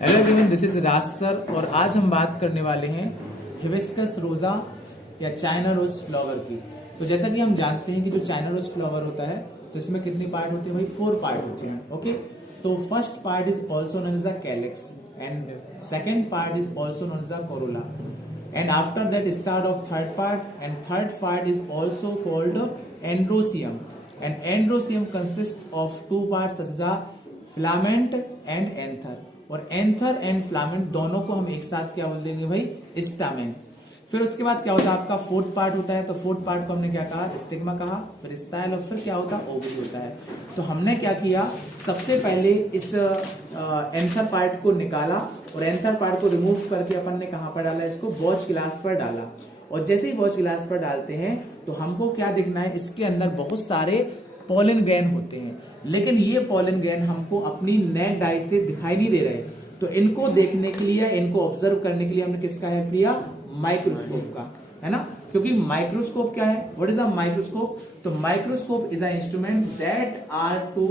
Hello everyone, this is Raj sir और आज हम बात करने वाले हैं हिबिस्कस रोजा या चाइना रोज फ्लावर की। तो जैसा कि हम जानते हैं कि जो चाइना रोज फ्लावर होता है तो इसमें कितने पार्ट होते हैं भाई? 4 पार्ट होते हैं। ओके, तो first part is also known as a calyx and second part is also known as a corolla and after that start of third part and third part is also called androsium and androsium consists of 2 parts such as a filament and anther और anther and filament दोनों को हम एक साथ क्या बोल देंगे भाई? स्टामेन। फिर उसके बाद क्या होता है आपका फोर्थ पार्ट होता है, तो फोर्थ पार्ट को हमने क्या कहा? स्टिग्मा कहा। फिर स्टाइल और फिर क्या होता है? ओवरी होता है। तो हमने क्या किया, सबसे पहले इस एंथर पार्ट को निकाला और एंथर पार्ट को रिमूव करके अपन ने कहां पर डाला? इसको वॉच ग्लास पर डाला। और जैसे ही वॉच ग्लास पर डालते हैं तो हमको क्या दिखना है? इसके अंदर बहुत सारे पॉलन ग्रेन होते हैं, लेकिन ये पॉलन ग्रेन हमको अपनी नेक्ड आई से दिखाई नहीं दे रहे। तो इनको देखने के लिए, इनको ऑब्जर्व करने के लिए हमने किसका हेल्प लिया? माइक्रोस्कोप का, है ना। क्योंकि माइक्रोस्कोप क्या है? What is a microscope? तो microscope is a instrument that are too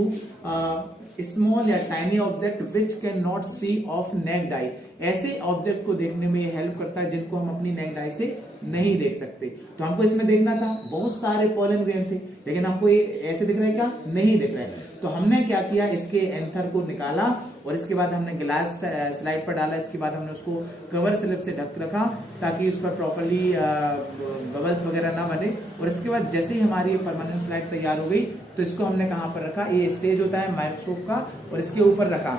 small या tiny object which can not see of naked eye. ऐसे ऑब्जेक्ट को देखने में ये हेल्प करता है जिनको हम अपनी नेक्ड आई से नहीं देख सकते। तो हमको इसमें देखना था, बहुत सारे पॉलन ग्रेन थे, लेकिन हमको ये ऐसे दिख रहा है क्या? नहीं दिख रहा है। तो हमने क्या किया, इसके एंथर को निकाला और इसके बाद हमने ग्लास स्लाइड पर डाला। इसके बाद हमने उसको कवर स्लिप से ढक रखा ताकि उस पर प्रॉपर्ली बबल्स वगैरह ना बने। और इसके बाद जैसे ही हमारी परमानेंट स्लाइड तैयार हो गई तो इसको हमने कहां पर रखा? ये स्टेज होता है माइक्रोस्कोप का, और इसके ऊपर रखा।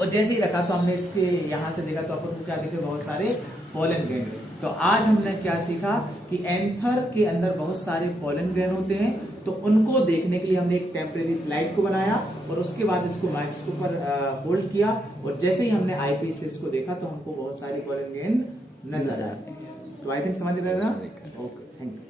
और जैसे ही रखा तो हमने इसके यहां से देखा तो अपन को क्या दिखे? बहुत सारे पॉलन ग्रेन। तो आज हमने क्या सीखा कि एंथर के अंदर बहुत सारे पॉलन ग्रेन होते हैं, तो उनको देखने के लिए हमने एक टेम्परेरी स्लाइड को बनाया और उसके बाद इसको माइक्रोस्कोप पर होल्ड किया। और जैसे ही हमने आईपीस से इसको देखा तो हमको बहुत सारी पॉलन ग्रेन नजर आए। तो आई थिंक समझ रहे ना? Okay, thank you.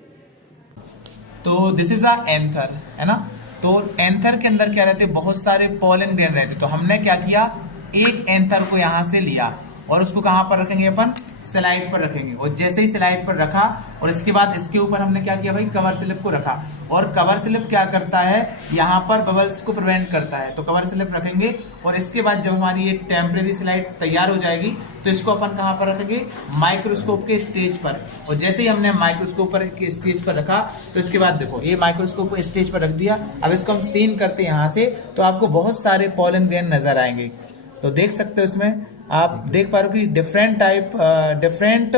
तो दिस इज अ एंथर, है ना। तो एंथर के अंदर क्या रहते? बहुत सारे पॉलन ग्रेन रहते। तो हमने क्या किया, एक एंथर को यहां से लिया और उसको कहां पर रखेंगे? अपन स्लाइड पर रखेंगे। और जैसे ही स्लाइड पर रखा और इसके बाद इसके ऊपर हमने क्या किया भाई? कवर स्लिप को रखा। और कवर स्लिप क्या करता है? यहाँ पर बबल्स को प्रिवेंट करता है। तो कवर स्लिप रखेंगे और इसके बाद जब हमारी ये टेम्परेरी स्लाइड तैयार हो जाएगी तो इसको अपन कहाँ पर रखेंगे? माइक्रोस्कोप के स्टेज पर। और जैसे ही हमने माइक्रोस्कोप पर के स्टेज पर रखा तो इसके बाद देखो, ये माइक्रोस्कोप को स्टेज पर रख दिया। अब इसको हम सीन करते हैं यहाँ से, तो आपको बहुत सारे पॉलन ग्रेन नजर आएंगे। तो देख सकते हो इसमें आप देख पा रहे हो कि different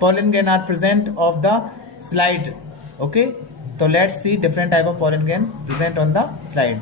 pollen grain are present of the slide. Okay, तो let's see different type of pollen grain present on the slide.